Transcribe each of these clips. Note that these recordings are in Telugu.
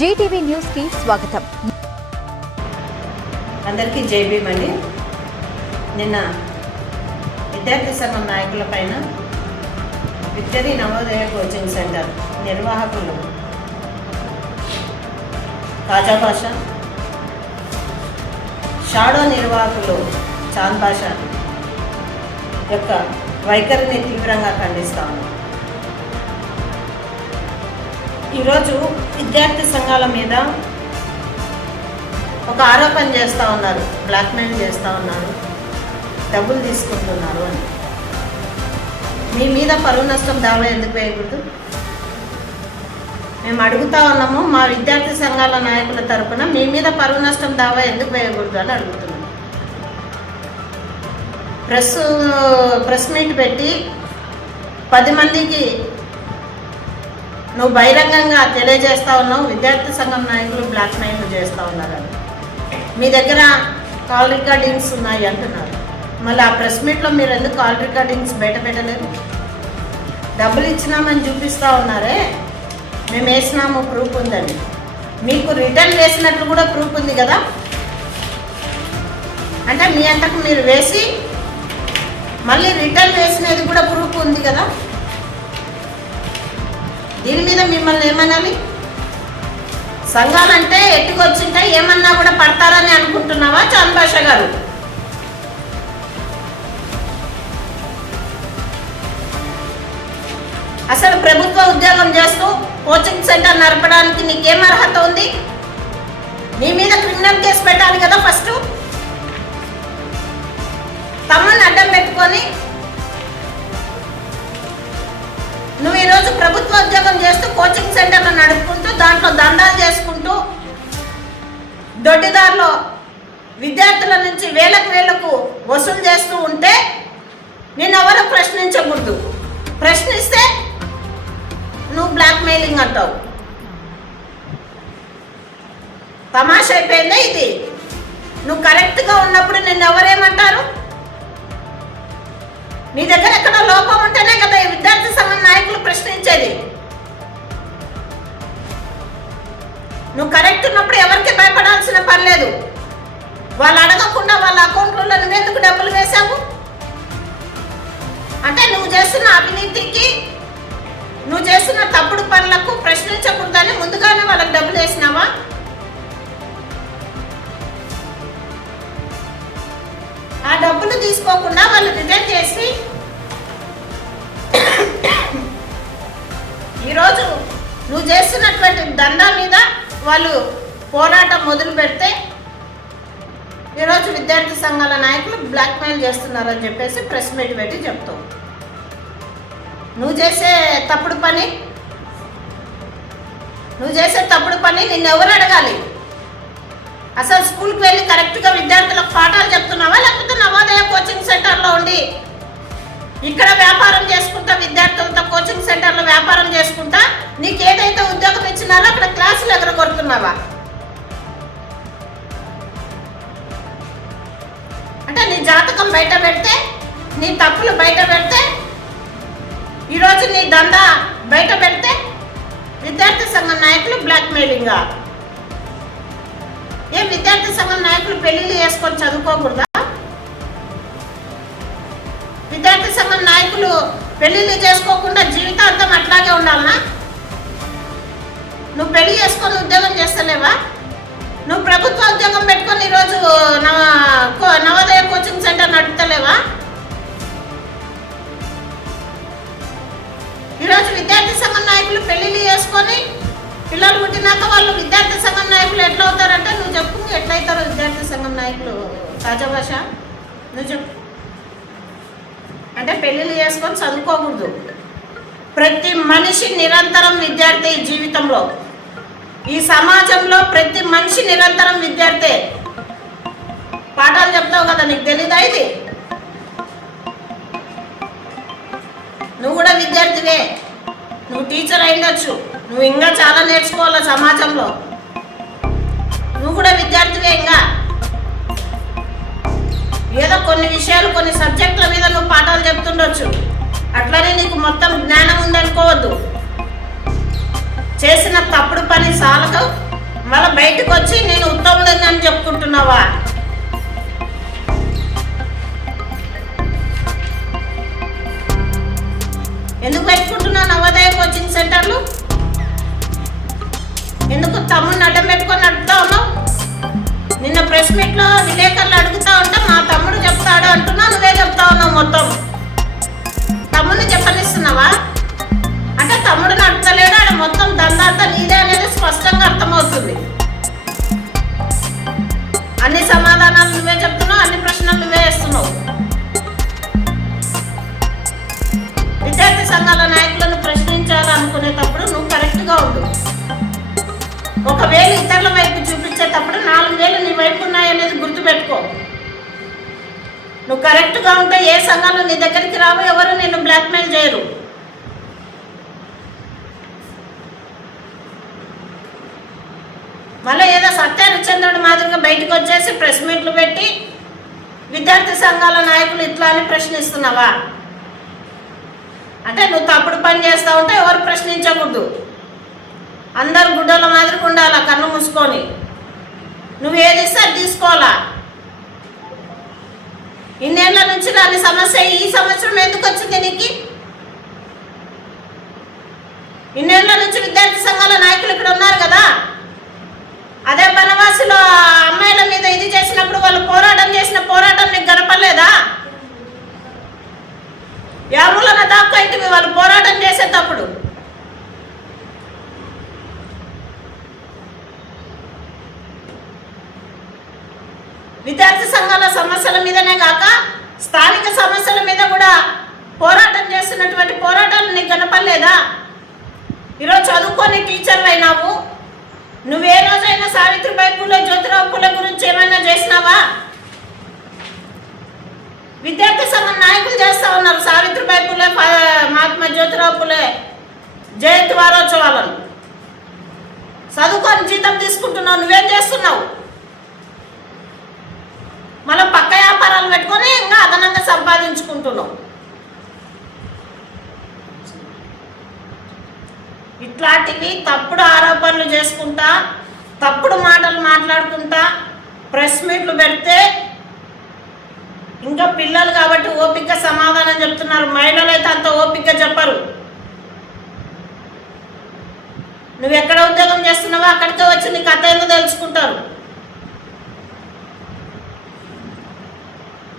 జీటీవీ న్యూస్ కి స్వాగతం. అందరికీ జై భీమ్ అండి. నిన్న విద్యార్థి సంఘం నాయకుల పైన విక్టరీ నవోదయ కోచింగ్ సెంటర్ నిర్వాహకులు కాజా భాష, షాడో నిర్వాహకులు చాంద్ భాష యొక్క వైఖరిని తీవ్రంగా ఖండిస్తాము. ఈరోజు విద్యార్థి సంఘాల మీద ఒక ఆరోపణ చేస్తూ ఉన్నారు, బ్లాక్మెయిల్ చేస్తూ ఉన్నారు, డబ్బులు తీసుకుంటున్నారు అని. మీ మీద పరువు నష్టం దావా ఎందుకు వేయకూడదు? మేము అడుగుతా ఉన్నాము, మా విద్యార్థి సంఘాల నాయకుల తరఫున మీ మీద పరువు నష్టం దావా ఎందుకు వేయకూడదు అని అడుగుతున్నాం. ప్రెస్ మీట్ పెట్టి 10 మందికి నువ్వు బహిరంగంగా తెలియజేస్తూ ఉన్నావు విద్యార్థి సంఘం నాయకులు బ్లాక్మెయిల్ చేస్తూ ఉన్నారని. మీ దగ్గర కాల్ రికార్డింగ్స్ ఉన్నాయి అంటున్నారు. మళ్ళీ ఆ ప్రెస్ మీట్లో మీరు ఎందుకు కాల్ రికార్డింగ్స్ బయట పెట్టలేదు? డబ్బులు ఇచ్చినామని చూపిస్తూ ఉన్నారే, మేము వేసినాము ప్రూఫ్ ఉందని. మీకు రిటర్న్ వేసినట్లు కూడా ప్రూఫ్ ఉంది కదా. అంటే మీ అంతకు మీరు వేసి మళ్ళీ రిటర్న్ వేసినది కూడా ప్రూఫ్ ఉంది కదా. దీని మీద మిమ్మల్ని ఏమనాలి? సంఘాలంటే ఎట్టుకొచ్చింటే ఏమన్నా కూడా పడతారని అనుకుంటున్నావా చాంద్ భాష గారు? అసలు ప్రభుత్వ ఉద్యోగం చేస్తూ కోచింగ్ సెంటర్ నడపడానికి నీకేం అర్హత ఉంది? నీ మీద క్రిమినల్ కేసు పెట్టాలి కదా ఫస్ట్. తమను అడ్డం పెట్టుకొని నువ్వు ఈరోజు ప్రభుత్వ ఉద్యోగం చేస్తూ కోచింగ్ సెంటర్లో నడుపుకుంటూ దాంట్లో దందాలు చేసుకుంటూ దొడ్డిదారిలో విద్యార్థుల నుంచి వేలకు వసూలు చేస్తూ ఉంటే నేను ఎవరు ప్రశ్నించకూడదు. ప్రశ్నిస్తే నువ్వు బ్లాక్మెయిలింగ్ అంటావు. తమాషా అయిపోయిందే ఇది. నువ్వు కరెక్ట్గా ఉన్నప్పుడు నిన్ను ఎవరేమంటారు? నీ దగ్గర ఎక్కడ లోపం ఉంటేనే కదా ఈ విద్యార్థి సంఘం నాయకులు ప్రశ్నించేది. నువ్వు కరెక్ట్ ఉన్నప్పుడు ఎవరికి భయపడాల్సిన పని లేదు. వాళ్ళు అడగకుండా వాళ్ళ అకౌంట్లో నువ్వెందుకు డబ్బులు వేశావు? అంటే నువ్వు చేస్తున్న అవినీతికి, నువ్వు చేస్తున్న తప్పుడు పనులకు ప్రశ్నించకూడదని ముందుగానే వాళ్ళకి డబ్బులు వేసినావా? ఆ డబ్బులు తీసుకోకుండా వాళ్ళు రిటర్న్ చేసి ఈరోజు నువ్వు చేస్తున్నటువంటి దందా మీద వాళ్ళు పోరాటం మొదలు పెడితే ఈరోజు విద్యార్థి సంఘాల నాయకులు బ్లాక్మెయిల్ చేస్తున్నారని చెప్పేసి ప్రెస్ మీట్ పెట్టి చెప్తావు. నువ్వు చేసే తప్పుడు పని నిన్ను ఎవరు అడగాలి? అసలు స్కూల్కి వెళ్ళి కరెక్ట్గా విద్యార్థులకు పాఠాలు చెప్తున్నావా, లేకపోతే నవోదయ కోచింగ్ సెంటర్లో ఉండి ఇక్కడ వ్యాపారం చేసుకుంటా, విద్యార్థులతో కోచింగ్ సెంటర్లో వ్యాపారం చేసుకుంటా నీకు ఏదైతే ఉద్యోగం ఇచ్చినారో అక్కడ క్లాసులు ఎగరగొడుతున్నావా? అంటే నీ జాతకం బయట పెడితే, నీ తప్పులు బయట పెడితే, ఈరోజు నీ దందా బయట పెడితే విద్యార్థి సంఘం నాయకులు బ్లాక్మెయిలింగా? ఏం విద్యార్థి సంఘం నాయకులు పెళ్లిళ్ళు చేసుకొని చదువుకోకూడదా? విద్యార్థి సంఘం నాయకులు పెళ్లిళ్ళు చేసుకోకుండా జీవితాంతం అట్లాగే ఉండాలనా? నువ్వు పెళ్లి చేసుకొని ఉద్యోగం చేస్తలేవా? నువ్వు ప్రభుత్వ ఉద్యోగం పెట్టుకొని ఈరోజు నవోదయ కోచింగ్ సెంటర్ నడుపుతలేవా? ఈరోజు విద్యార్థి సంఘం నాయకులు పెళ్లిళ్ళు చేసుకొని పిల్లలు పుట్టినాక వాళ్ళు విద్యార్థి సంఘం నాయకులు ఎట్లా అవుతారంటే నువ్వు చెప్పు, ఎట్లయితారో విద్యార్థి సంఘం నాయకులు కాజా భాష నువ్వు చెప్పు. అంటే పెళ్ళిళ్ళు చేసుకొని చదువుకోకూడదు. ప్రతి మనిషి నిరంతరం విద్యార్థి జీవితంలో, ఈ సమాజంలో ప్రతి మనిషి నిరంతరం విద్యార్థి. పాఠాలు చెప్తావు కదా, నీకు తెలీదా ఇది? నువ్వు కూడా విద్యార్థివే. నువ్వు టీచర్ అయిండొచ్చు, నువ్వు ఇంకా చాలా నేర్చుకోవాలి సమాజంలో. నువ్వు కూడా విద్యార్థివే. ఇంకా ఏదో కొన్ని విషయాలు, కొన్ని సబ్జెక్టుల మీద నువ్వు పాఠాలు చెప్తుండొచ్చు, అట్లనే నీకు మొత్తం జ్ఞానం ఉందనుకోవద్దు. చేసిన తప్పుడు పని సాలక మళ్ళీ బయటకు వచ్చి నేను ఉత్తముడని అని చెప్పుకుంటున్నావా? ఎందుకు పెట్టుకుంటున్నావు నవోదయ కోచింగ్ సెంటర్లు? ఎందుకు తమ్ముడిని అడ్డం పెట్టుకొని నడుపుతా ఉన్నావు? నిన్న ప్రెస్ మీట్లో విలేకరులు అడుగుతా ఉంటే మా తమ్ముడు చెప్తాడు అంటున్నా, నువ్వే చెప్తా ఉన్నావు మొత్తం. తమ్ముడిని చెప్పనిస్తున్నావా? అంటే తమ్ముడు నడుపుతలేడు, ఆడ మొత్తం దందాంతా నీదే అనేది స్పష్టంగా అర్థమవుతుంది. అన్ని సమాధానాలు నువ్వే చెప్తున్నావు, అన్ని ప్రశ్నలు నువ్వే వేస్తున్నావు. విద్యార్థి సంఘాల నాయకులను ప్రశ్నించాలనుకునేటప్పుడు నువ్వు కరెక్ట్గా ఉండు. ఒకవేళ ఇతరుల వైపు చూపించేటప్పుడు 4 వేలు నీ వైపు ఉన్నాయనేది గుర్తుపెట్టుకో. నువ్వు కరెక్ట్గా ఉంటే ఏ సంఘాలు నీ దగ్గరికి రావు, ఎవరు నిన్ను బ్లాక్మెయిల్ చేయరు. మళ్ళీ ఏదో సత్యహరిచంద్రుడి మాదిరిగా బయటకు వచ్చేసి ప్రెస్ మీట్లు పెట్టి విద్యార్థి సంఘాల నాయకులు ఇట్లా అని ప్రశ్నిస్తున్నావా? అంటే నువ్వు తప్పుడు పని చేస్తూ ఉంటే ఎవరు ప్రశ్నించకూడదు. అందరు గుడ్డల మాదిరిగా ఉండాలా, కన్ను మూసుకొని. నువ్వు ఏది ఇస్తే అది తీసుకోవాలా. ఇన్నేళ్ల నుంచి రాని సమస్య ఈ సంవత్సరం ఎందుకు వచ్చింది నీకు? ఇన్నేళ్ల నుంచి విద్యార్థి సంఘాల నాయకులు ఇక్కడ ఉన్నారు కదా. అదే బనవాసిలో అమ్మాయిల మీద ఇది చేసినప్పుడు వాళ్ళు పోరాటం చేసిన పోరాటం నీకు గడపలేదా? యాములన దాకా ఇంటివి వాళ్ళు పోరాటం చేసేటప్పుడు. విద్యార్థి సంఘాల సమస్యల మీదనే కాక స్థానిక సమస్యల మీద కూడా పోరాటం చేస్తున్నటువంటి పోరాటాలు నీకు కనపడలేదా? ఈరోజు చదువుకొని టీచర్లు అయినావు. నువ్వే రోజైనా సావిత్రిబాయి పూలే, జ్యోతిరావు పూలే గురించి ఏమైనా చేసినావా? విద్యార్థి సంఘం నాయకులు చేస్తా ఉన్నారు సావిత్రిబాయి పూలే, మహాత్మా జ్యోతిరావు పూలే జయంతి వారోత్సవాలను. చదువుకొని జీతం తీసుకుంటున్నావు, నువ్వేం చేస్తున్నావు? మళ్ళీ పక్క వ్యాపారాలు పెట్టుకొని ఇంకా అదనంగా సంపాదించుకుంటున్నావు. ఇట్లాంటివి తప్పుడు ఆరోపణలు చేసుకుంటా, తప్పుడు మాటలు మాట్లాడుకుంటా ప్రెస్ మీట్లు పెడితే ఇంకా పిల్లలు కాబట్టి ఓపిక సమాధానం చెప్తున్నారు. మహిళలు అయితే అంత ఓపిక చెప్పరు. నువ్వు ఎక్కడ ఉద్యోగం చేస్తున్నావో అక్కడికే వచ్చి నీ కథ ఏందో తెలుసుకుంటారు.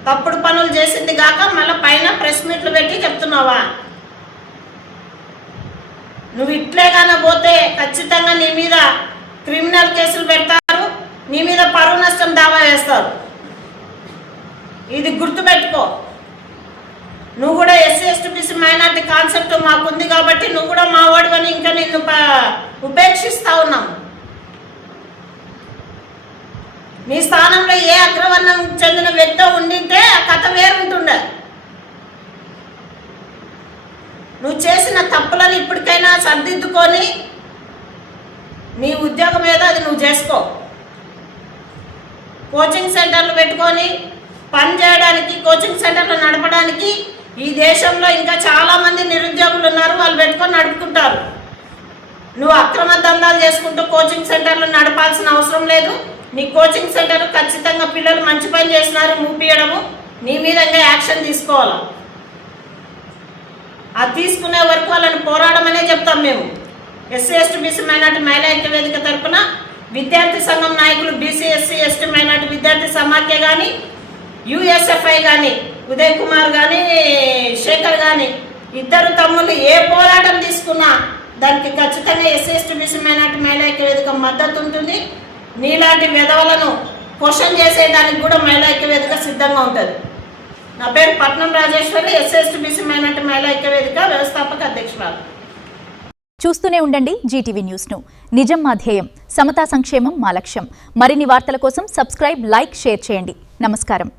తప్పుడు పనులు చేసింది కాక మళ్ళీ పైన ప్రెస్ మీట్లు పెట్టి చెప్తున్నావా? నువ్వు ఇట్లేగానే పోతే ఖచ్చితంగా నీ మీద క్రిమినల్ కేసులు పెడతారు, నీ మీద పరువు నష్టం దావా వేస్తారు. ఇది గుర్తుపెట్టుకో. నువ్వు కూడా SC ST BC minority concept మాకుంది కాబట్టి నువ్వు కూడా మా వాడివని ఇంకా నిన్ను ఉపేక్షిస్తా ఉన్నాం. నీ స్థానంలో ఏ అగ్రవర్ణం చెందిన వ్యక్తి ఉండింటే ఆ కథ వేరుంటుండే. నువ్వు చేసిన తప్పులను ఇప్పటికైనా సర్దిద్దుకొని నీ ఉద్యోగం ఏదో అది నువ్వు చేసుకో. కోచింగ్ సెంటర్లు పెట్టుకొని పని చేయడానికి, కోచింగ్ సెంటర్లు నడపడానికి ఈ దేశంలో ఇంకా చాలామంది నిరుద్యోగులు ఉన్నారు, వాళ్ళు పెట్టుకొని నడుపుకుంటారు. నువ్వు అక్రమ దందాలు చేసుకుంటూ కోచింగ్ సెంటర్లు నడపాల్సిన అవసరం లేదు. నీ కోచింగ్ సెంటర్ ఖచ్చితంగా పిల్లలు మంచి పని చేసినారు మూపియడము, నీ మీద యాక్షన్ తీసుకోవాలి. అది తీసుకునే వరకు వాళ్ళని పోరాడమనే చెప్తాం మేము. ఎస్సీ ఎస్టీ బీసీ మైనార్టీ మహిళా ఐక్య వేదిక తరఫున విద్యార్థి సంఘం నాయకులు బీసీ ఎస్సీ ఎస్టీ మైనార్టీ విద్యార్థి సమాఖ్య కానీ, యూఎస్ఎఫ్ఐ కానీ, ఉదయ్ కుమార్ కానీ, శేఖర్ కానీ, ఇద్దరు తమ్ముళ్ళు ఏ పోరాటం తీసుకున్నా దానికి ఖచ్చితంగా ఎస్సీ ఎస్టీ బీసీ మైనార్టీ మహిళా ఐక్య వేదిక మద్దతు ఉంటుంది. నీలాంటి విధవలను క్వశ్చన్ చేసేదానికి కూడా మహిళా ఐక్య వేదిక సిద్ధంగా ఉంటుంది. నా పేరు పట్నం Rajeshwari, SC ST BC minority మహిళా ఐక్య వేదిక వ్యవస్థాపక అధ్యక్షురాలు. చూస్తూనే ఉండండి జీటీవీ న్యూస్ను. నిజం మా ధ్యేయం, సమతా సంక్షేమం మా లక్ష్యం. మరిన్ని వార్తల కోసం సబ్స్క్రైబ్, లైక్, షేర్ చేయండి. నమస్కారం.